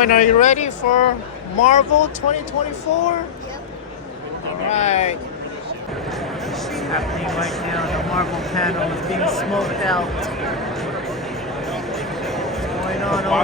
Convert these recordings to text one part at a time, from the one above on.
going? Are you ready for Marvel 2024? Yep. All right. Happening right now. The Marvel panel is being smoked out. What's going on?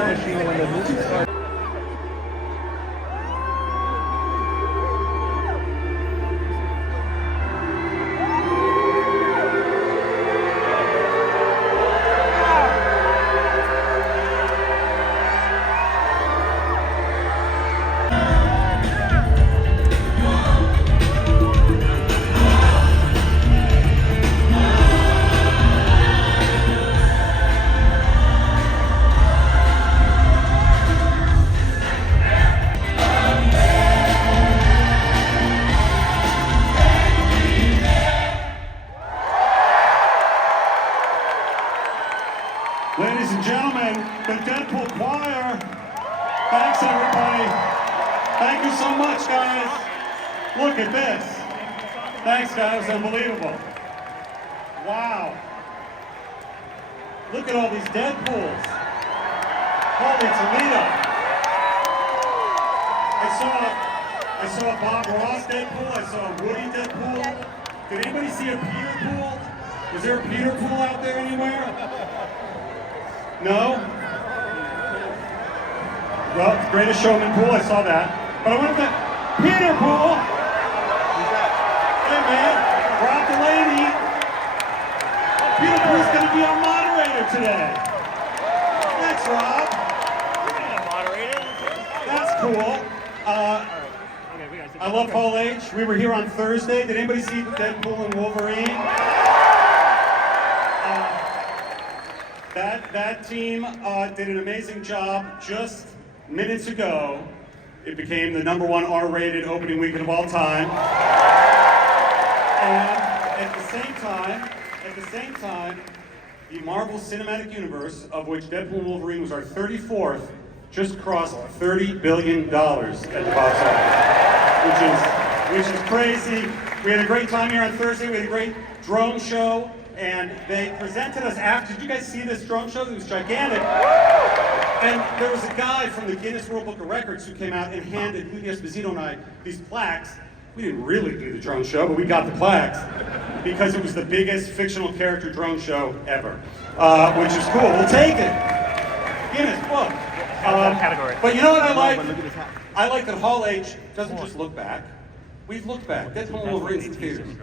Ladies and gentlemen, the Deadpool Choir. Thanks, everybody. Thank you so much, guys. Look at this. Thanks, guys. Unbelievable. Wow. Look at all these Deadpools. Holy Toledo. I saw a Bob Ross Deadpool. I saw a Woody Deadpool. Did anybody see a Peter Pool? Is there a Peter Pool out there anywhere? No? Well, Greatest Showman Pool, I saw that. But I went to Peter Pool. Hey man, Rob Delaney. Peter Pool's gonna be our moderator today. Thanks, Rob. Moderator? That's cool. I love Hall H. We were here on Thursday. Did anybody see Deadpool and Wolverine? That team did an amazing job. Just minutes ago, it became the #1 R-rated opening weekend of all time. And at the same time, the Marvel Cinematic Universe, of which Deadpool and Wolverine was our 34th, just crossed $30 billion at the box office, which is crazy. We had a great time here on Thursday. We had a great drone show. And they presented us after. Did you guys see this drone show? It was gigantic. And there was a guy from the Guinness World Book of Records who came out and handed Louis Esposito and I these plaques. We didn't really do the drone show, but we got the plaques because it was the biggest fictional character drone show ever, which is cool. We'll take it. Guinness Book. But you know what I like? I like that Hall H doesn't just look back. We've looked back. That's when Wolverine's in theaters.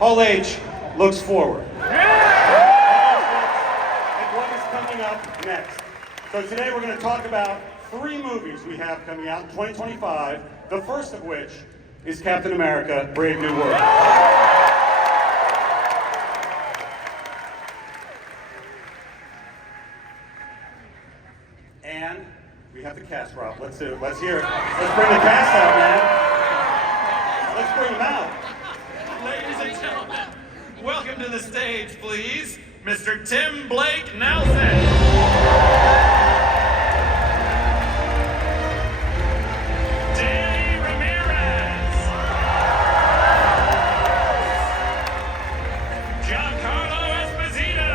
Hall H looks forward. And what is coming up next? So today we're going to talk about 3 movies we have coming out in 2025, the first of which is Captain America, Brave New World. And we have the cast, Rob. Let's do it. Let's hear it. Let's bring the cast out, man. Let's bring them out. Ladies and gentlemen, welcome to the stage, please, Mr. Tim Blake Nelson. Danny Ramirez. Giancarlo Esposito.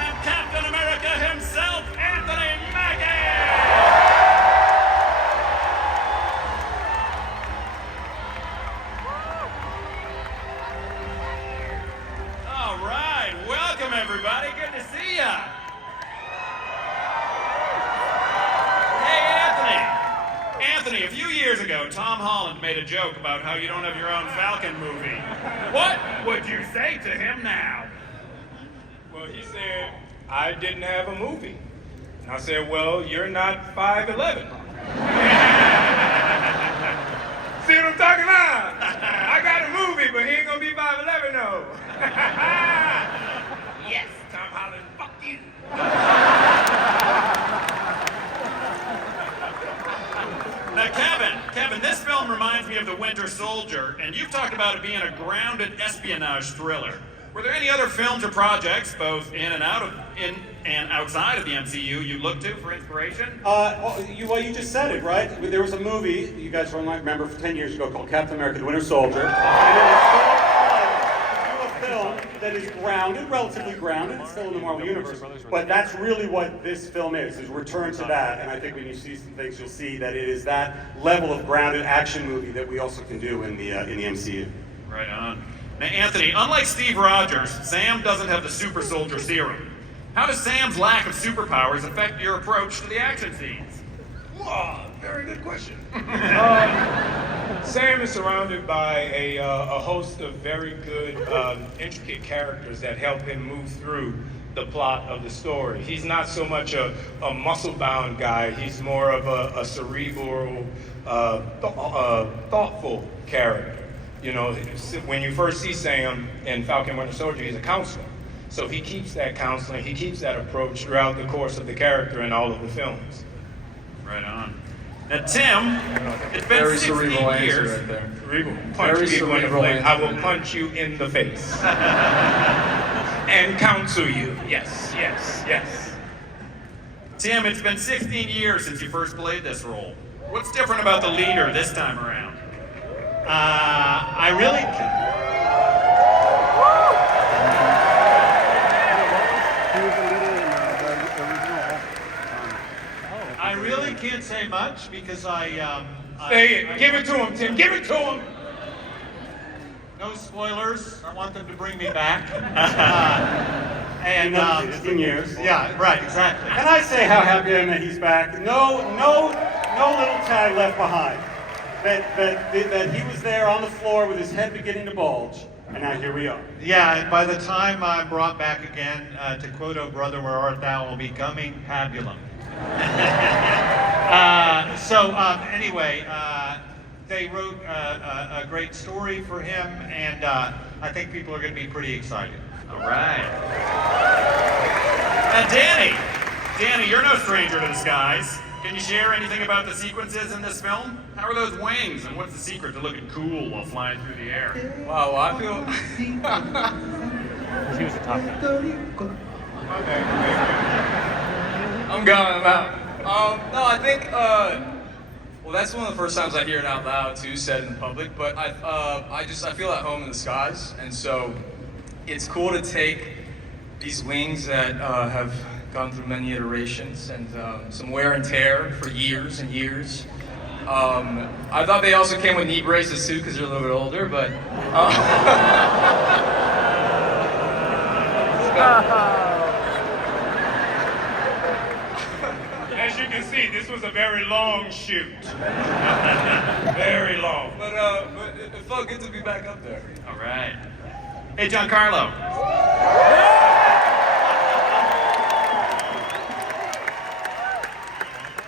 And Captain America himself, Anthony Mackie. All right, welcome everybody. Good to see ya. Hey, Anthony, a few years ago, Tom Holland made a joke about how you don't have your own Falcon movie. What would you say to him now? Well, he said, I didn't have a movie. And I said, well, you're not 5'11". See what I'm talking about? I got a movie, but he ain't gonna be 5'11", no. Yes, Tom Holland, fuck you. Now, Kevin, this film reminds me of The Winter Soldier, and you've talked about it being a grounded espionage thriller. Were there any other films or projects, both in and outside of the MCU, you look to for inspiration? Well, you just said it, right? There was a movie you guys might remember 10 years ago called Captain America: The Winter Soldier. And it was so fun to do a film that is grounded, relatively grounded. It's still in the Marvel Universe, but that's really what this film is return to that. And I think when you see some things, you'll see that it is that level of grounded action movie that we also can do in the MCU. Right on. Now, Anthony, unlike Steve Rogers, Sam doesn't have the super soldier serum. How does Sam's lack of superpowers affect your approach to the action scenes? Wow, very good question. Sam is surrounded by a host of very good, intricate characters that help him move through the plot of the story. He's not so much a muscle-bound guy. He's more of a cerebral, thoughtful character. You know, when you first see Sam in Falcon Winter Soldier, he's a counselor. So he keeps that counseling, he keeps that approach throughout the course of the character in all of the films. Right on. Now, Tim, it's been Very 16 cerebral answer years. right there. Cerebral. Punch Very people in the cerebral face. I answer. will punch you in the face. And counsel you. Yes, yes, yes. Tim, it's been 16 years since you first played this role. What's different about the leader this time around? I really. I really can't say much because Say it. Give it to him, Tim. Give it to him. no spoilers. I want them to bring me back. And 16 years. yeah, right, exactly. And I say how happy I am that he's back. No little tag left behind. That he was there on the floor with his head beginning to bulge, and now here we are. Yeah, and by the time I'm brought back again, to quote "O brother, where art thou?" will be coming pabulum. Anyway, they wrote a great story for him, and I think people are going to be pretty excited. All right. Now, Danny, you're no stranger to the skies. Can you share anything about the sequences in this film? How are those wings, and what's the secret to looking cool while flying through the air? Wow, well, I feel. He was the top guy. I'm going out. No, I think. Well, that's one of the first times I hear it out loud too, said in public. But I feel at home in the skies, and so it's cool to take these wings that have gone through many iterations and some wear and tear for years and years. I thought they also came with knee braces too because they're a little bit older, but. As you can see, this was a very long shoot. Very long. But it felt good to be back up there. All right. Hey, Giancarlo.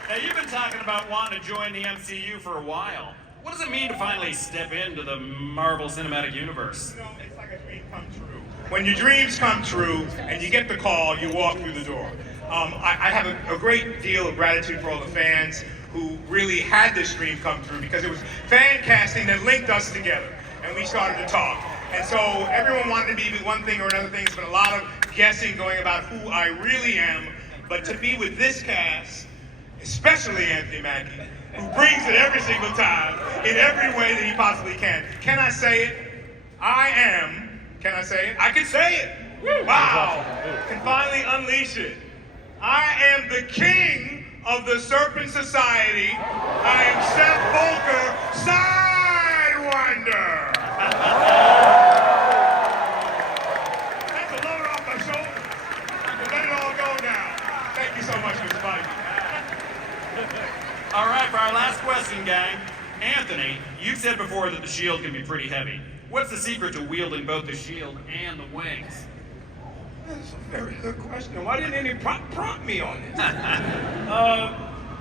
Now, you've been talking about wanting to join the MCU for a while. What does it mean to finally step into the Marvel Cinematic Universe? You know, it's like a dream come true. When your dreams come true and you get the call, you walk through the door. I have a great deal of gratitude for all the fans who really had this dream come true because it was fan casting that linked us together and we started to talk. And so everyone wanted to be with one thing or another thing. There's been a lot of guessing going about who I really am. But to be with this cast, especially Anthony Mackie, who brings it every single time in every way that he possibly can. Can I say it? I am. Can I say it? I can say it. Wow. Can finally unleash it. I am the king of the Serpent Society. I am Seth Volker, Sidewinder. That's a load off my shoulders. Let it all go now. Thank you so much, Mr. Spike. All right, for our last question, gang. Anthony, you've said before that the shield can be pretty heavy. What's the secret to wielding both the shield and the wings? That's a very good question. Why didn't any prompt me on this?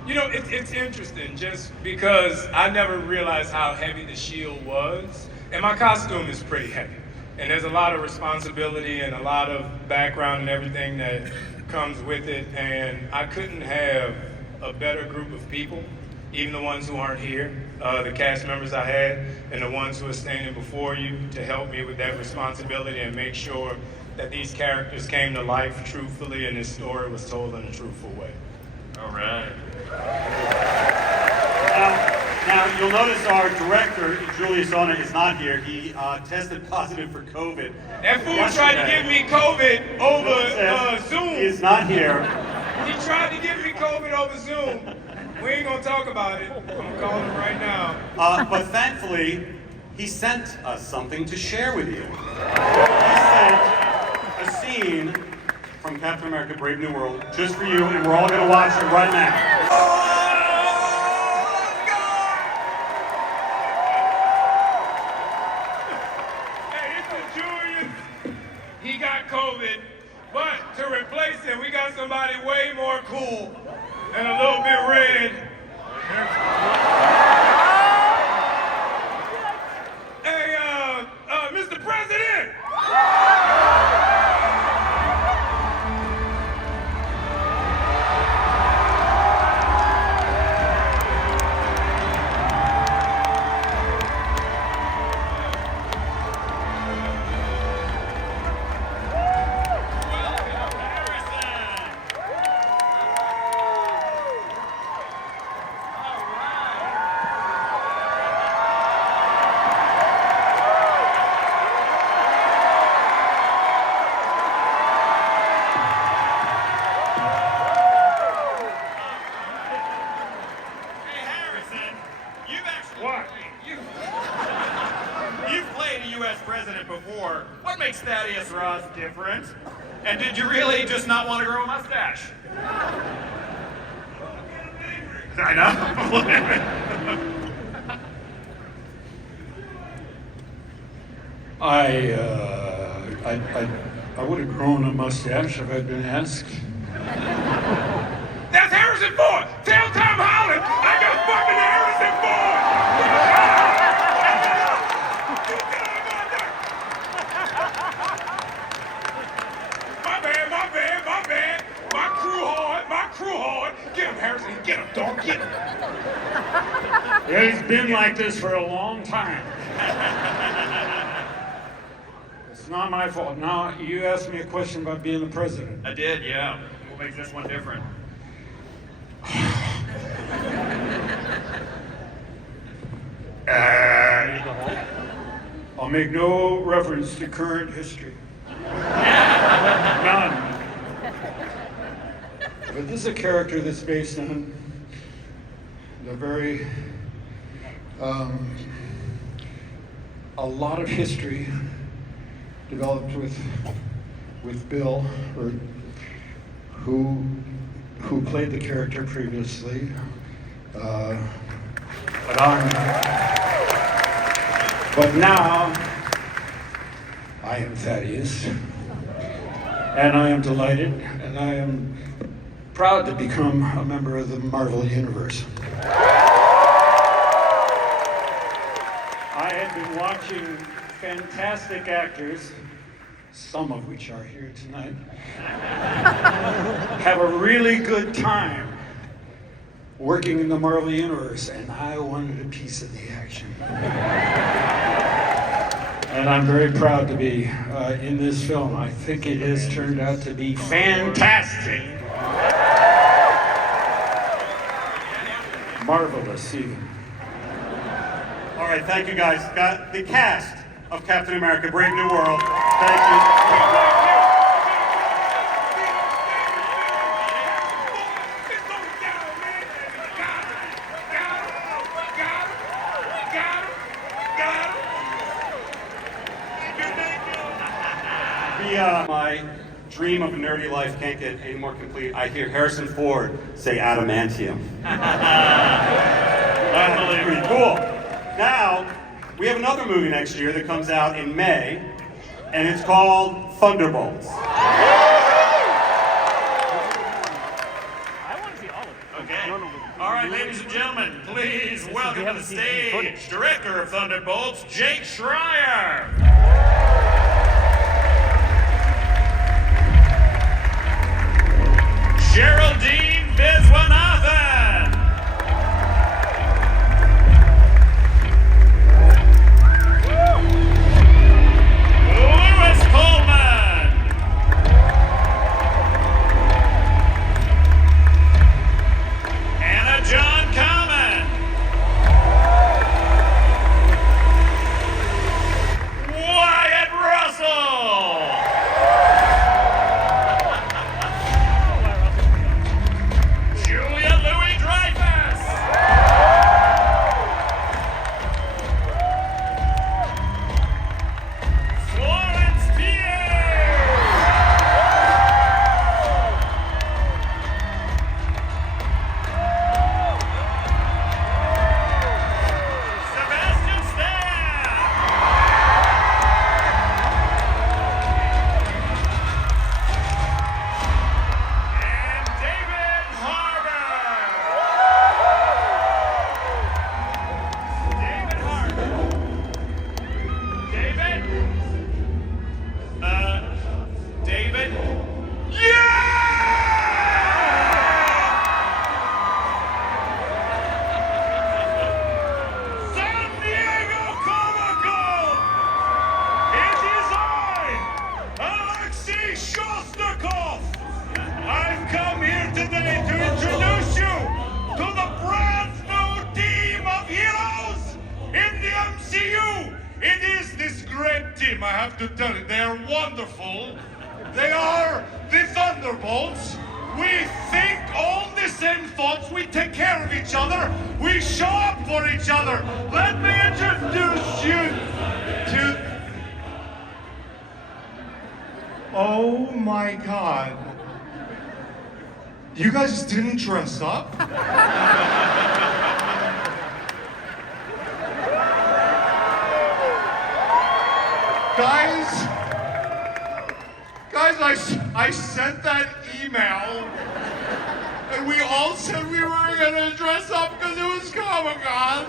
You know, it's interesting just because I never realized how heavy the shield was. And my costume is pretty heavy. And there's a lot of responsibility and a lot of background and everything that comes with it. And I couldn't have a better group of people, even the ones who aren't here, the cast members I had, and the ones who are standing before you to help me with that responsibility and make sure that these characters came to life truthfully and this story was told in a truthful way. All right. Now, you'll notice our director, Julius Honor, is not here. He tested positive for COVID. That fool tried to give me COVID over Zoom. He is not here. He tried to give me COVID over Zoom. We ain't gonna talk about it. I'm calling him right now. But thankfully, he sent us something to share with you. He sent a scene from Captain America: Brave New World just for you, and we're all gonna watch it right now. He got COVID, but to replace him, we got somebody way more cool and a little bit red. Hey, Mr. President! You've played a U.S. president before. What makes Thaddeus Ross different? And did you really just not want to grow a mustache? I know. I would have grown a mustache if I'd been asked. That's Harrison Ford! Tell Tom Holland I got fucking Harrison Ford! My bad. My crew hard. Get him, Harrison. Get him, dog. Get him. Yeah, it's been like this for a long time. It's not my fault. Now, you asked me a question about being the president. I did, yeah. What makes this one different? I'll make no reference to current history. None. But this is a character that's based on the very, a lot of history developed with Bill, who played the character previously. But now I am Thaddeus, and I am delighted, and I am proud to become a member of the Marvel Universe. I have been watching fantastic actors, some of which are here tonight, have a really good time working in the Marvel Universe, and I wanted a piece of the action. And I'm very proud to be in this film. I think it has turned out to be fantastic. Marvelous, even. All right, thank you guys. Got the cast of Captain America: Brave New World. Thank you. My dream of a nerdy life can't get any more complete. I hear Harrison Ford say adamantium. That's pretty cool. Now, we have another movie next year that comes out in May, and it's called Thunderbolts. Okay. All right, ladies and gentlemen, please welcome to the stage director of Thunderbolts, Jake Schreier. Geraldine Viswanathan. Lewis Coleman. Anna John Common. team, I have to tell you, they are wonderful. They are the Thunderbolts. We think all the same thoughts. We take care of each other. We show up for each other. Let me introduce you to... Oh my God. You guys didn't dress up? Guys, I sent that email, and we all said we were gonna dress up because it was Comic-Con.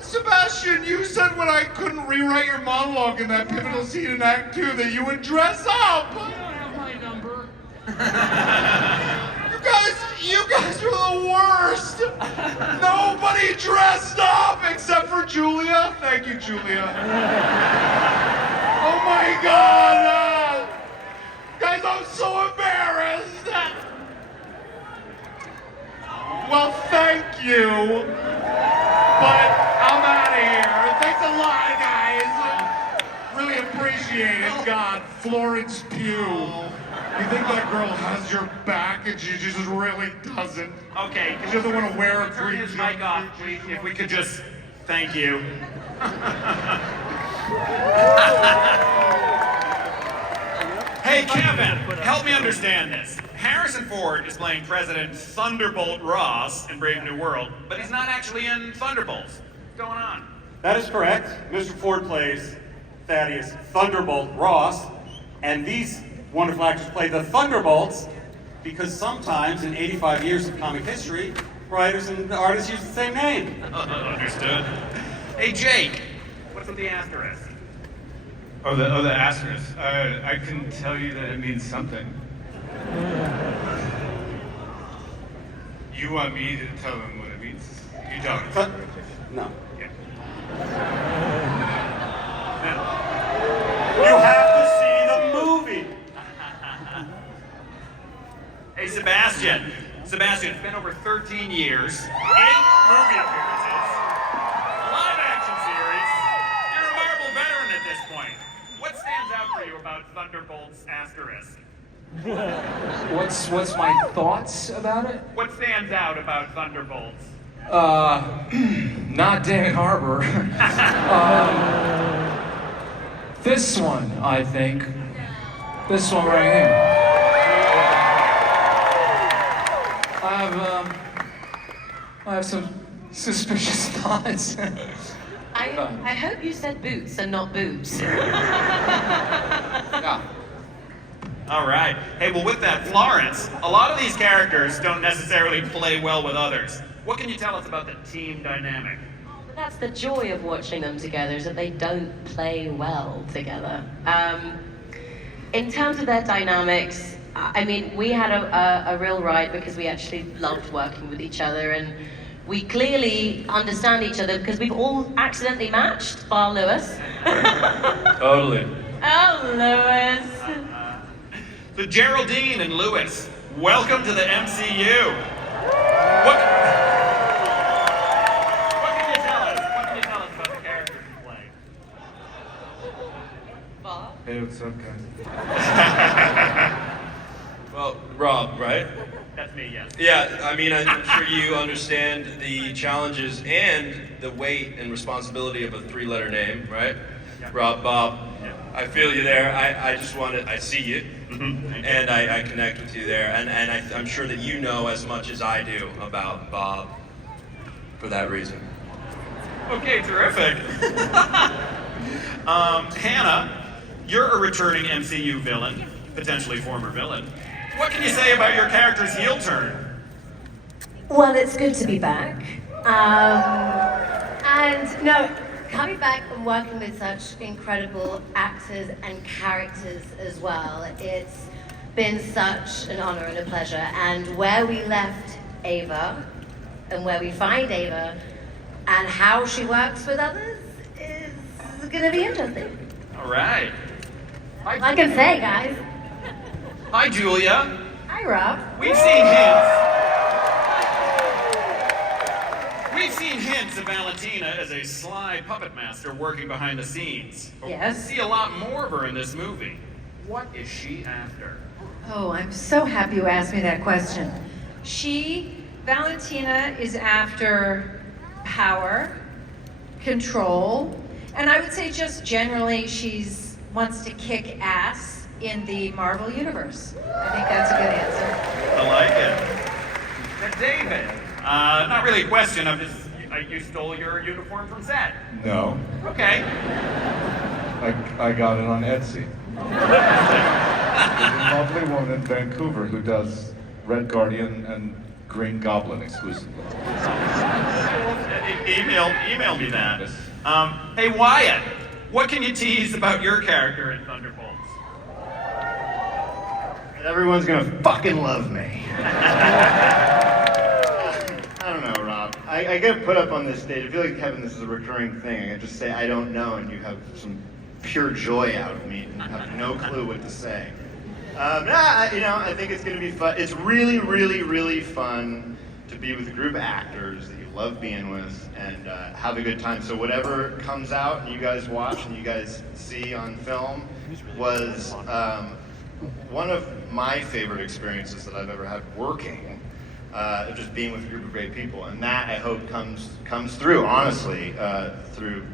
Sebastian, you said when I couldn't rewrite your monologue in that pivotal scene in Act 2 that you would dress up. You don't have my number. You guys are the worst. Nobody dressed up except for Julia. Thank you, Julia. Oh my God! Guys, I'm so embarrassed! Well, thank you, but I'm out of here. Thanks a lot, guys. Really appreciate it. God, Florence Pugh. You think that girl has your back and she just really doesn't? Okay, She doesn't want to wear a turn green his mic off, please. If we could just thank you. Hey, Kevin, help me understand this. Harrison Ford is playing President Thunderbolt Ross in Brave New World, but he's not actually in Thunderbolts. What's going on? That is correct. Mr. Ford plays Thaddeus Thunderbolt Ross, and these wonderful actors play the Thunderbolts because sometimes in 85 years of comic history, writers and artists use the same name. Understood. Hey, Jake, what's with the asterisk? Oh, the asterisk. I can tell you that it means something. You want me to tell them what it means? You don't. No. Yeah. You have to see the movie. Hey, Sebastian. Sebastian, it's been over 13 years, 8 movie appearances, a live-action series. You're a Marvel veteran at this point. What stands out for you about Thunderbolts asterisk? What's my thoughts about it? What stands out about Thunderbolts? Not Dan Harbor. This one, I think. This one right here. I have some suspicious thoughts. I hope you said boots and not boobs. Yeah. All right. Hey, well, with that, Florence, a lot of these characters don't necessarily play well with others. What can you tell us about the team dynamic? But that's the joy of watching them together, is that they don't play well together. In terms of their dynamics, I mean, we had a real ride because we actually loved working with each other, and we clearly understand each other because we've all accidentally matched, bar Lewis. Totally. Oh, Lewis. So Geraldine and Lewis, welcome to the MCU. What can you tell us? What can you tell us about the characters you play? Bob? Hey, what's up, guys? Well, Rob, right? That's me, yes. Yeah, I mean, I'm sure you understand the challenges and the weight and responsibility of a 3-letter name, right? Yeah. Rob, Bob. Yeah. I feel you there. I just wanted, I see you, Thank you. and I connect with you there. And I'm sure that you know as much as I do about Bob for that reason. Okay, terrific. Hannah, you're a returning MCU villain, potentially former villain. What can you say about your character's heel turn? Well, it's good to be back. And no, coming back and working with such incredible actors and characters as well, it's been such an honor and a pleasure. And where we left Ava, and where we find Ava, and how she works with others is gonna be interesting. All right. All I can say, guys. Hi, Julia. Hi, Rob. We've seen hints Valentina as a sly puppet master working behind the scenes. But Yes. We see a lot more of her in this movie. What is she after? Oh, I'm so happy you asked me that question. Valentina is after power, control, and I would say just generally she's wants to kick ass in the Marvel Universe. I think that's a good answer. I like it. Now, David, not really a question, you stole your uniform from set. No, Okay. I got it on Etsy. There's a lovely woman in Vancouver who does Red Guardian and Green Goblin exclusively. Email me that. Hey, Wyatt, what can you tease about your character in Thunderbolts? Everyone's gonna fucking love me. I don't know, Rob. I get put up on this stage. I feel like, Kevin, this is a recurring thing. I can just say, I don't know, and you have some pure joy out of me and have no clue what to say. I think it's going to be fun. It's really, really, really fun to be with a group of actors that you love being with and have a good time. So whatever comes out and you guys watch and you guys see on film was one of my favorite experiences that I've ever had working, just being with a group of great people. And that, I hope, comes through, honestly, through,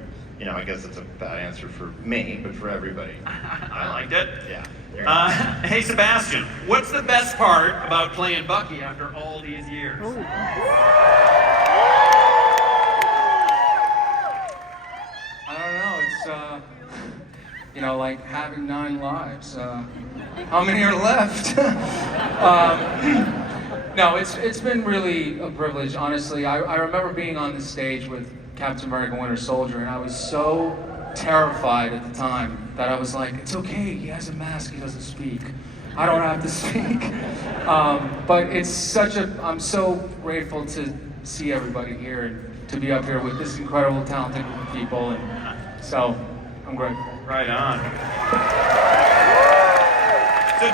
I guess it's a bad answer for me, but for everybody. I liked it. Yeah. Hey, Sebastian, what's the best part about playing Bucky after all these years? I don't know. It's like having 9 lives. How many are left? No, it's been really a privilege, honestly. I remember being on the stage with Captain America: Winter Soldier, and I was so terrified at the time that I was like, it's okay, he has a mask, he doesn't speak. I don't have to speak. But I'm so grateful to see everybody here and to be up here with this incredible, talented group of people, and so I'm grateful. Right on. So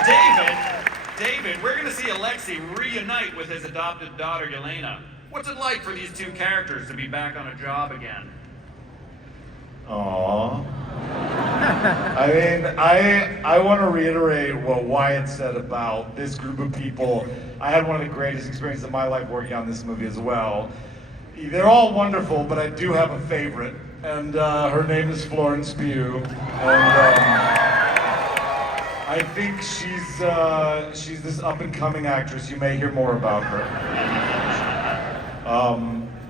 David, we're gonna see Alexei reunite with his adopted daughter, Yelena. What's it like for these two characters to be back on a job again? Aww. I mean, I want to reiterate what Wyatt said about this group of people. I had one of the greatest experiences of my life working on this movie as well. They're all wonderful, but I do have a favorite, and her name is Florence Pugh, and I think she's this up-and-coming actress. You may hear more about her.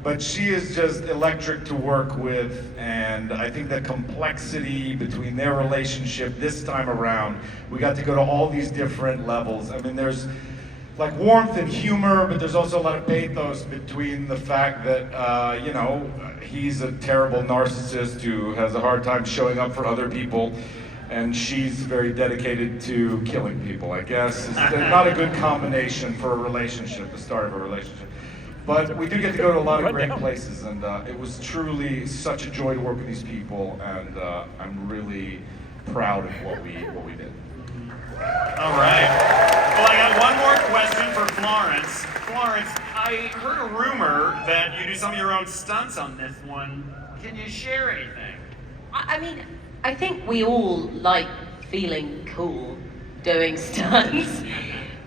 But she is just electric to work with, and I think the complexity between their relationship this time around, we got to go to all these different levels. I mean, there's like warmth and humor, but there's also a lot of pathos between the fact that, he's a terrible narcissist who has a hard time showing up for other people, and she's very dedicated to killing people, I guess. It's not a good combination for a relationship, the start of a relationship. But we do get to go to a lot of great places, and it was truly such a joy to work with these people, and I'm really proud of what we did. All right. Well, I got one more question for Florence. Florence, I heard a rumor that you do some of your own stunts on this one. Can you share anything? I mean, I think we all like feeling cool doing stunts.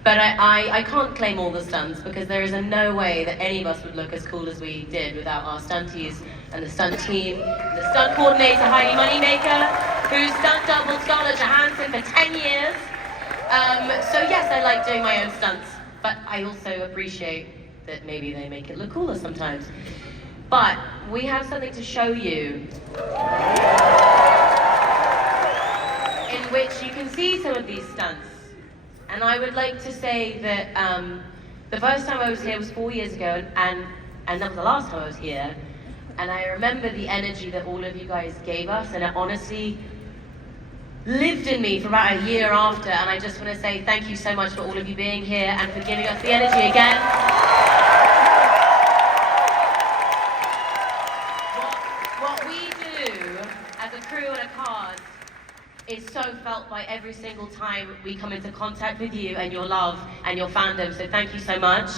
But I can't claim all the stunts because there is no way that any of us would look as cool as we did without our stunties and the stunt team, the stunt coordinator, Heidi Moneymaker, who stunt doubled Scarlett Johansson for 10 years. So yes, I like doing my own stunts, but I also appreciate that maybe they make it look cooler sometimes. But we have something to show you in which you can see some of these stunts. And I would like to say that the first time I was here was 4 years ago, and that was the last time I was here. And I remember the energy that all of you guys gave us, and it honestly lived in me for about a year after. And I just want to say thank you so much for all of you being here and for giving us the energy again. What we do as a crew and a cast is so felt by every single time we come into contact with you and your love and your fandom, so thank you so much.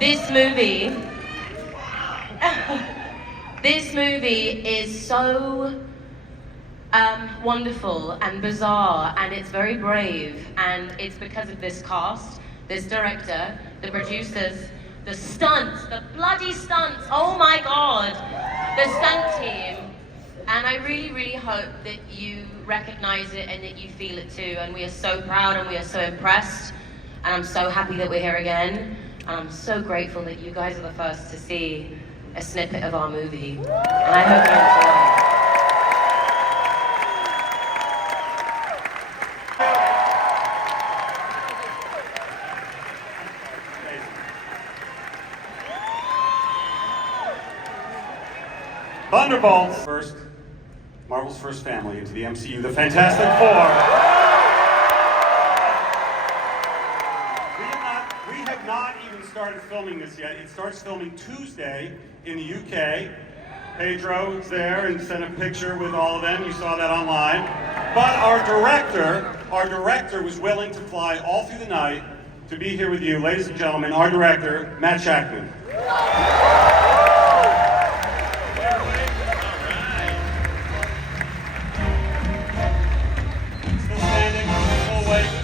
This movie This movie is so wonderful and bizarre, and it's very brave, and it's because of this cast, this director, the producers, the stunts, the bloody stunts, oh my god, the stunt team. And I really, really hope that you recognize it and that you feel it too. And we are so proud and we are so impressed. And I'm so happy that we're here again. And I'm so grateful that you guys are the first to see a snippet of our movie. And I hope you enjoy. Thunderbolts, Marvel's first family into the MCU, the Fantastic Four. We have not even started filming this yet. It starts filming Tuesday in the UK. Pedro is there and sent a picture with all of them. You saw that online. But our director was willing to fly all through the night to be here with you. Ladies and gentlemen, our director, Matt Shackman.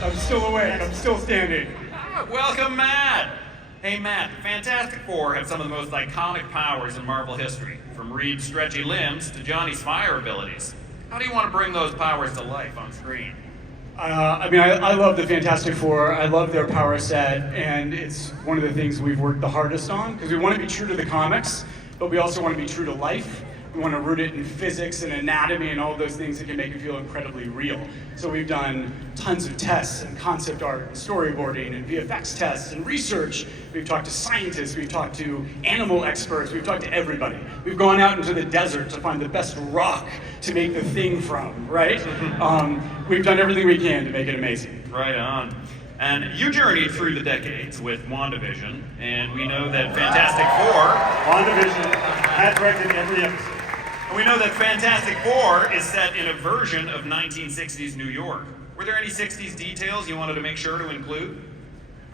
I'm still awake. I'm still standing. Welcome, Matt. Hey, Matt, the Fantastic Four have some of the most iconic powers in Marvel history, from Reed's stretchy limbs to Johnny's fire abilities. How do you want to bring those powers to life on screen? I love the Fantastic Four. I love their power set, and it's one of the things we've worked the hardest on, because we want to be true to the comics, but we also want to be true to life. We want to root it in physics and anatomy and all those things that can make it feel incredibly real. So we've done tons of tests and concept art and storyboarding and VFX tests and research. We've talked to scientists, we've talked to animal experts, we've talked to everybody. We've gone out into the desert to find the best rock to make the thing from, right? We've done everything we can to make it amazing. Right on. And you journeyed through the decades with WandaVision, and we know that Fantastic Four... WandaVision had directed every episode. And we know that Fantastic Four is set in a version of 1960s New York. Were there any 60s details you wanted to make sure to include?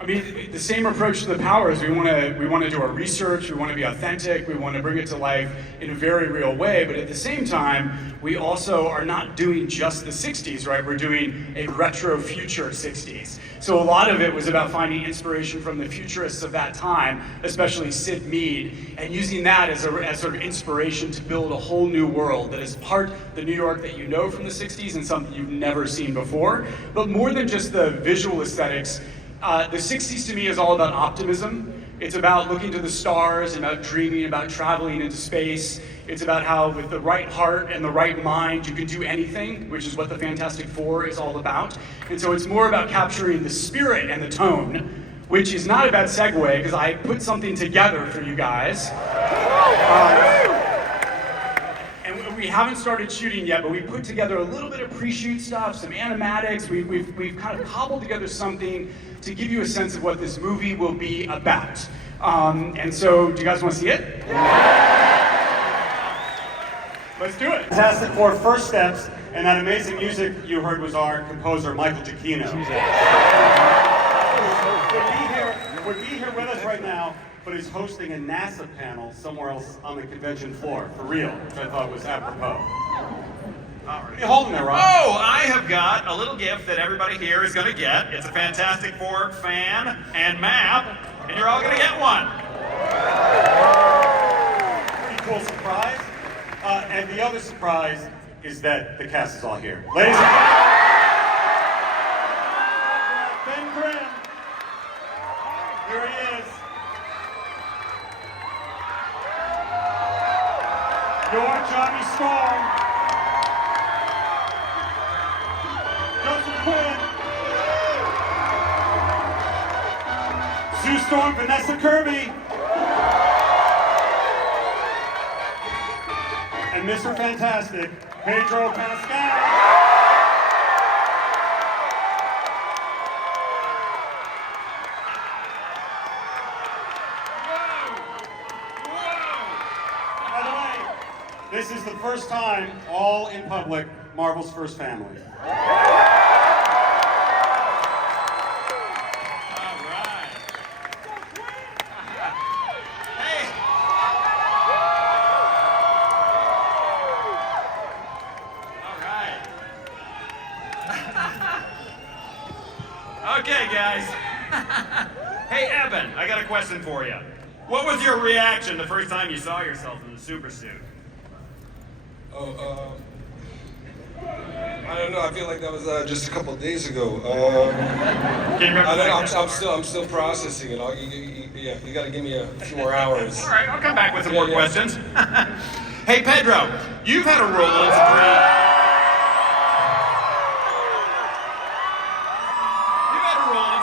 I mean, the same approach to the powers. We want to do our research. We want to be authentic. We want to bring it to life in a very real way. But at the same time, we also are not doing just the 60s, right? We're doing a retro future 60s. So a lot of it was about finding inspiration from the futurists of that time, especially Sid Mead, and using that as sort of inspiration to build a whole new world that is part the New York that you know from the 60s and something you've never seen before. But more than just the visual aesthetics, the 60s to me is all about optimism. It's about looking to the stars, and about dreaming, about traveling into space. It's about how with the right heart and the right mind you can do anything, which is what the Fantastic Four is all about. And so it's more about capturing the spirit and the tone, which is not a bad segue because I put something together for you guys. And we haven't started shooting yet, but we put together a little bit of pre-shoot stuff, some animatics. We've kind of cobbled together something to give you a sense of what this movie will be about. And so, do you guys want to see it? Let's do it. Fantastic Four first steps, and that amazing music you heard was our composer, Michael Giacchino. Would be here with us right now, but is hosting a NASA panel somewhere else on the convention floor, for real, which I thought was apropos. What are you holding there, Rob? Oh, I have got a little gift that everybody here is going to get. It's a Fantastic Four fan and map, and you're all going to get one. Pretty cool surprise. And the other surprise is that the cast is all here. Ladies and gentlemen, Ben Grimm. Here he is. Your Johnny Storm. Joseph Quinn. Sue Storm, Vanessa Kirby. And Mr. Fantastic, Pedro Pascal. By the way, this is the first time, all in public, Marvel's first family. Okay, guys. Hey, Evan, I got a question for you. What was your reaction the first time you saw yourself in the super suit? Oh, I don't know. I feel like that was just a couple of days ago. Can you remember? I don't know. I'm still processing it. You got to give me a few more hours. All right, I'll come back with some more questions. Hey, Pedro, you've had a role in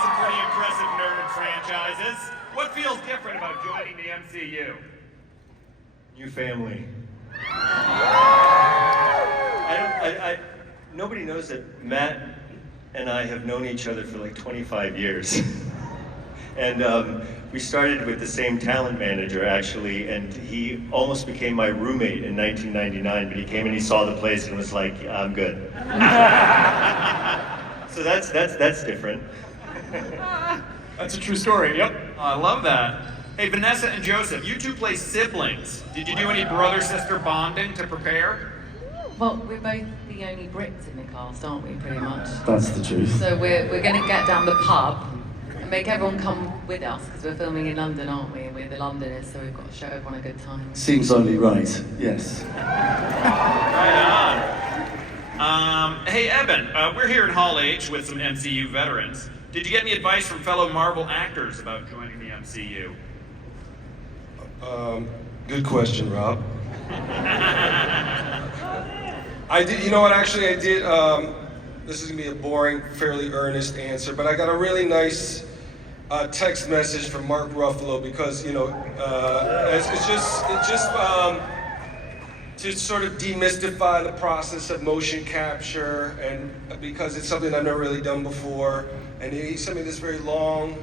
some pretty impressive nerd franchises. What feels different about joining the MCU? New family. Nobody knows that Matt and I have known each other for like 25 years. And we started with the same talent manager, actually, and he almost became my roommate in 1999, but he came and he saw the place and was like, yeah, I'm good. So that's different. That's a true story, yep. Oh, I love that. Hey, Vanessa and Joseph, you two play siblings. Did you do any brother-sister bonding to prepare? Well, we're both the only Brits in the cast, aren't we, pretty much? That's the truth. So we're going to get down the pub and make everyone come with us, because we're filming in London, aren't we? And we're the Londoners, so we've got to show everyone a good time. Seems only right, yes. Right on. Hey, Evan, we're here in Hall H with some MCU veterans. Did you get any advice from fellow Marvel actors about joining the MCU? Good question, Rob. I did, you know what, actually I did, this is gonna be a boring, fairly earnest answer, but I got a really nice text message from Mark Ruffalo because, you know, it's just to sort of demystify the process of motion capture, and because it's something I've never really done before, and he sent me this very long,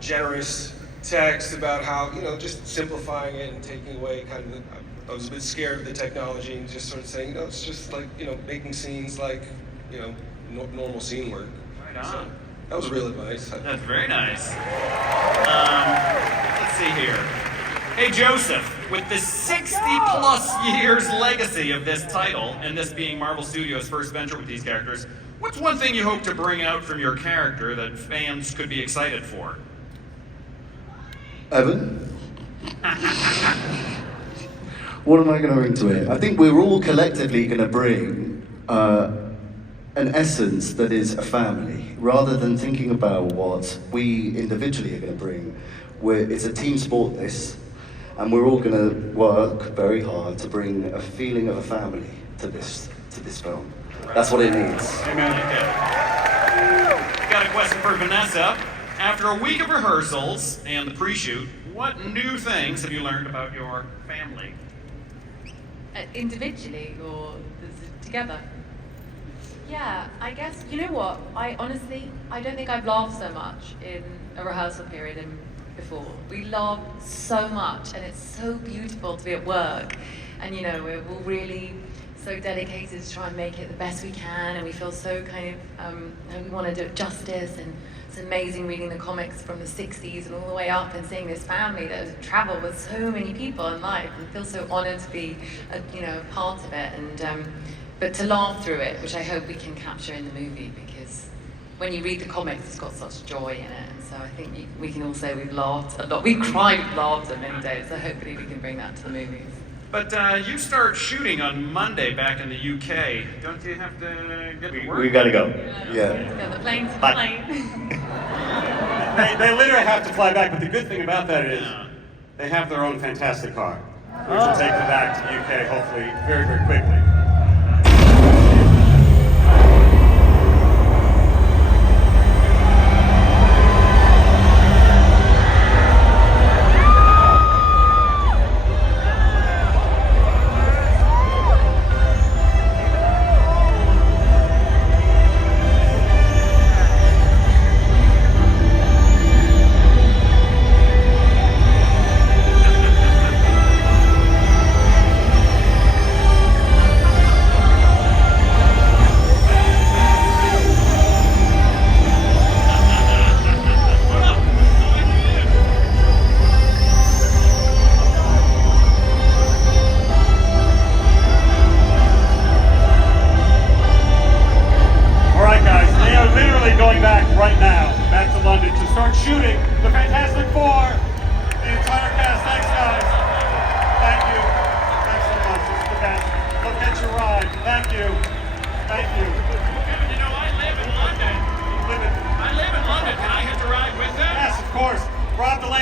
generous text about how, you know, just simplifying it and taking away kind of I was a bit scared of the technology and just sort of saying, you know, it's just like, you know, making scenes like, you know, normal scene work. Right on. So, that was real advice. That's very nice. Let's see here. Hey, Joseph, with the 60-plus years legacy of this title, and this being Marvel Studios' first venture with these characters, what's one thing you hope to bring out from your character that fans could be excited for? Evan? What am I going to bring to it? I think we're all collectively going to bring an essence that is a family, rather than thinking about what we individually are going to bring. It's a team sport, this, and we're all going to work very hard to bring a feeling of a family to this film. That's what it needs. Amen. Got a question for Vanessa. After a week of rehearsals and the pre-shoot, what new things have you learned about your family? Individually or together? Yeah, I guess, you know what? I don't think I've laughed so much in a rehearsal period before. We laugh so much, and it's so beautiful to be at work. And, you know, we're all really so dedicated to try and make it the best we can, and we feel so kind of, we want to do it justice, and it's amazing reading the comics from the 60s and all the way up and seeing this family that has traveled with so many people in life, and feel so honored to be a part of it, and but to laugh through it, which I hope we can capture in the movie, because when you read the comics, it's got such joy in it, and so I think we can all say we've laughed a lot. We've cried with laughter many days, so hopefully we can bring that to the movies. But you start shooting on Monday back in the UK. Don't you have to get to work? We gotta go. Yeah. The plane's flying. They literally have to fly back, but the good thing about that is they have their own fantastic car, which will take them back to the UK hopefully very, very quickly.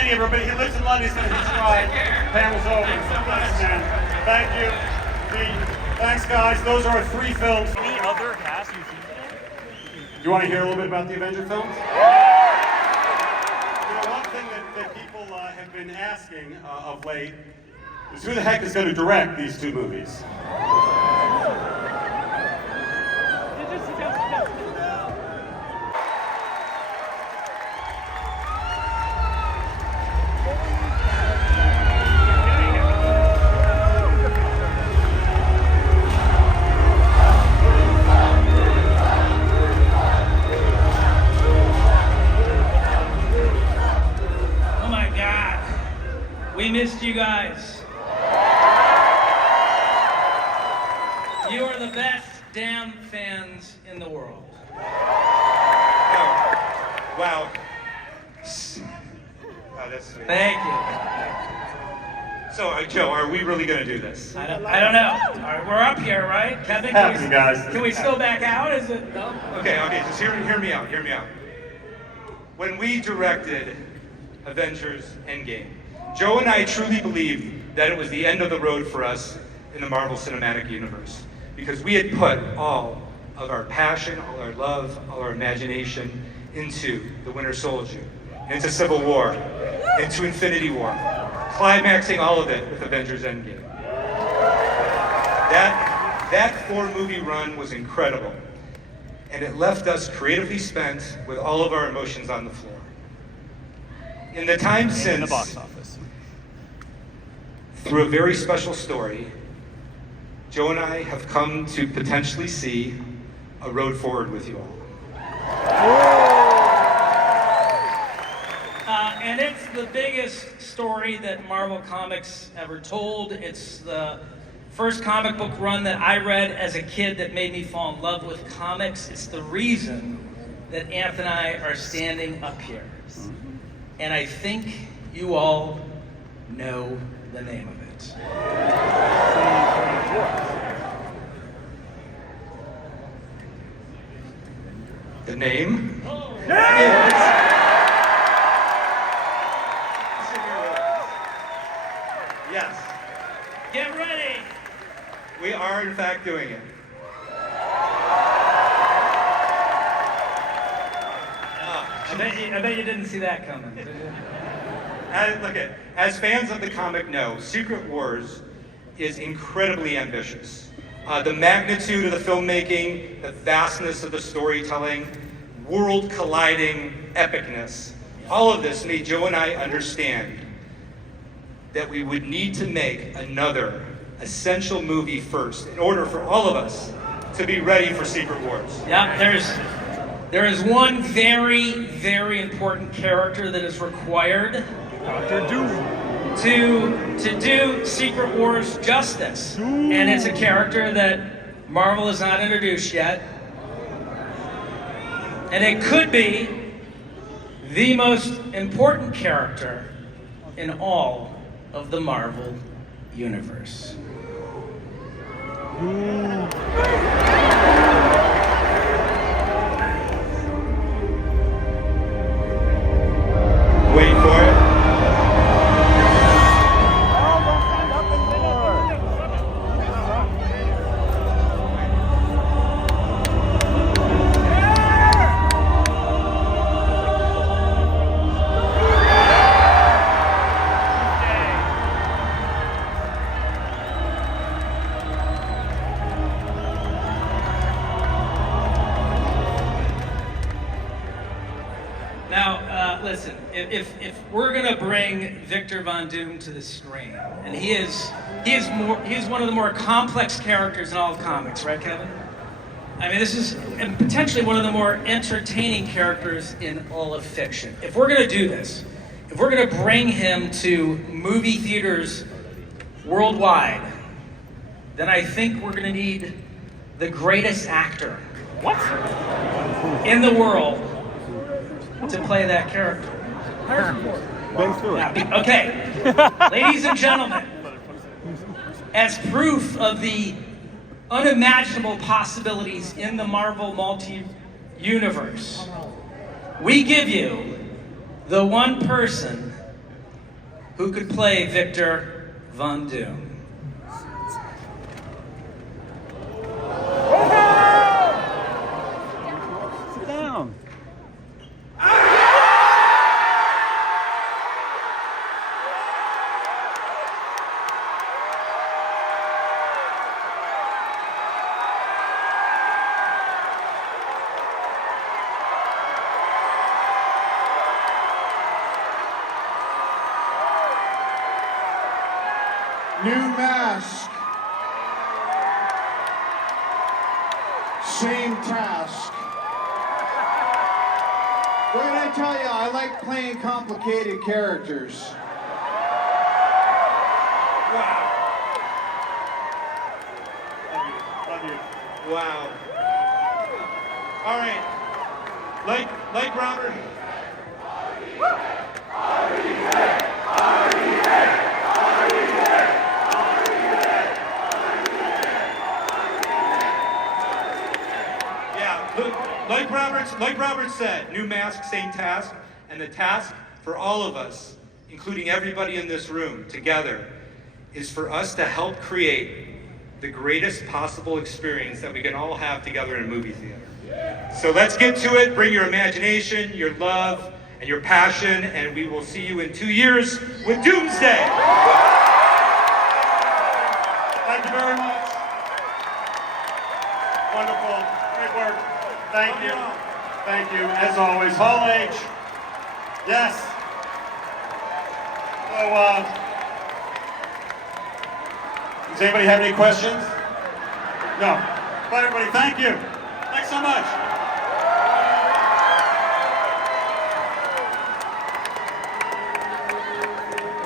Danny, everybody. He lives in London. He's going to hitch a ride. Panel's over. Thanks, man. Thank you. Thanks, guys. Those are our 3 films. Any other cast you've seen? Do you want to hear a little bit about the Avenger films? One thing that people have been asking of late is who the heck is going to direct these 2 movies? We missed you guys. You are the best damn fans in the world. Oh, wow. Oh, that's sweet. Thank you. So, Joe, are we really going to do this? I don't know. All right, we're up here, right? Kevin, Happy, guys. Can we still back out? Is it? No? Okay, just hear me out. When we directed Avengers Endgame, Joe and I truly believed that it was the end of the road for us in the Marvel Cinematic Universe, because we had put all of our passion, all our love, all our imagination into the Winter Soldier, into Civil War, into Infinity War, climaxing all of it with Avengers Endgame. That 4-movie run was incredible, and it left us creatively spent with all of our emotions on the floor. In the time since, in the box office, through a very special story, Joe and I have come to potentially see a road forward with you all. And it's the biggest story that Marvel Comics ever told. It's the first comic book run that I read as a kid that made me fall in love with comics. It's the reason that Anthony and I are standing up here. And I think you all know the name of it. The name? Yes. Get ready. We are in fact doing it. I bet you didn't see that coming. As fans of the comic know, Secret Wars is incredibly ambitious. The magnitude of the filmmaking, the vastness of the storytelling, world-colliding epicness, all of this made Joe and I understand that we would need to make another essential movie first in order for all of us to be ready for Secret Wars. Yeah, there is one very, very important character that is required to do Secret Wars justice. And it's a character that Marvel has not introduced yet. And it could be the most important character in all of the Marvel Universe. Wait for it. Listen, if we're gonna bring Victor Von Doom to the screen, and he is one of the more complex characters in all of comics, right, Kevin? I mean, this is potentially one of the more entertaining characters in all of fiction. If we're gonna do this, if we're gonna bring him to movie theaters worldwide, then I think we're gonna need the greatest actor in the world to play that character. Now, okay, ladies and gentlemen, as proof of the unimaginable possibilities in the Marvel multi-universe, we give you the one person who could play Victor Von Doom? Sit down. New mask. Same task. What can I tell you? I like playing complicated characters. Wow. Love you. Wow. All right. Like Robert. Like Robert said, new mask, same task, and the task for all of us, including everybody in this room together, is for us to help create the greatest possible experience that we can all have together in a movie theater. So let's get to it. Bring your imagination, your love, and your passion, and we will see you in 2 years with Doomsday. Thank you very much. Wonderful. Great work. Thank you. Thank you. As always, Hall H. Yes. So, does anybody have any questions? No. Bye, everybody. Thank you. Thanks so much.